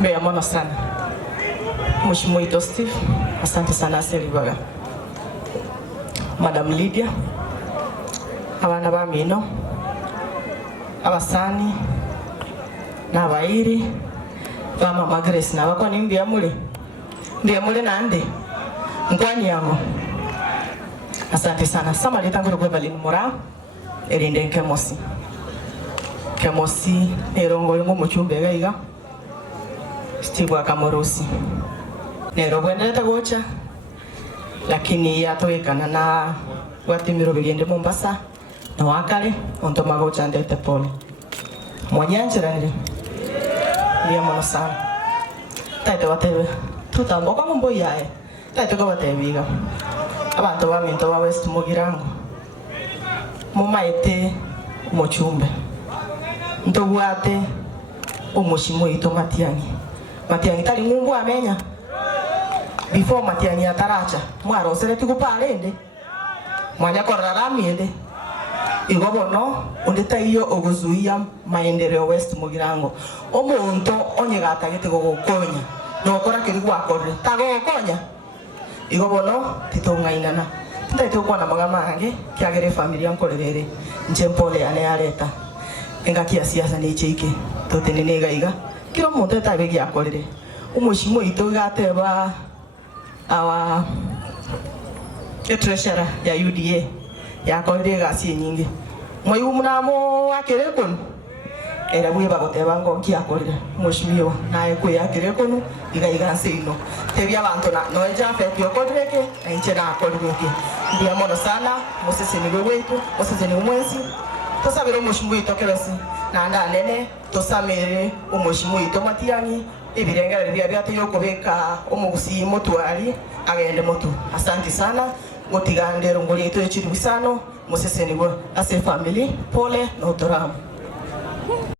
Bea mono sana. Mheshimiwa Ito Steve, asante sana Selibaga. Madam Lydia, abana bamino, abasani, n'abairi, bama Grace n'abako nimbi amule. Ndiye mule nande. Nkwani yango. Asante sana. Sama litanguru kwa balini mura. Erinde Kemosi. Kemosi erongo yungu muchumbe gaiga. Steve Akamorosi. Nero bwendeta gocha. Lakini yatowekana na watimiro bigende Mombasa na wakale onto magocha ndete pole. Mwanyanjira nili. Ndiye mono sana. Taite watewe. Tutamboka mumbo yae. Taite kwa watewiga. Abantu baminto ba West Mugirango. Mumaite umuchumbe. Ntobwate Mheshimiwa Ito Matiang'i. Matiang'i tali mumbu amenya. Before Matiang'i ataracha, mwarosere tikupalende. Mwanya koraramiende. Igobono ondeta iyo ogozuia maendeleo West Mugirango. Omuntu onyegatagete gogokonya. Nokora kiri gwakore. Tagokonya. Igobono titongainana. Titaito kwa na magama hange kiagere familia nkorerere. Njempole ane areta. Engaki ya siasa ni chike. Tote nega iga. Kiro muntu tabegi akorere. Mheshimiwa Ito gateba awa treasurer ya UDA ya korere gasi nyingi. Mwayu munamo akerekon. Era bwe bagoteba ngo kiakorere. Mheshimiwa nae kwe akerekon iga nsino. Tebya abantu na no eja feti okoreke enche na akoreke. Ndiye mono sana Moses ni wetu, Moses ni umwensi. Tosabira Mheshimiwa Ito Keresi na nene tosamere Mheshimiwa Ito Matiang'i ebirengera bya byatyo kubeka omugusi motwali agende moto. Asante sana gotigandero ngoli Ito ekiri bisano Moses ni ase family pole no toramu.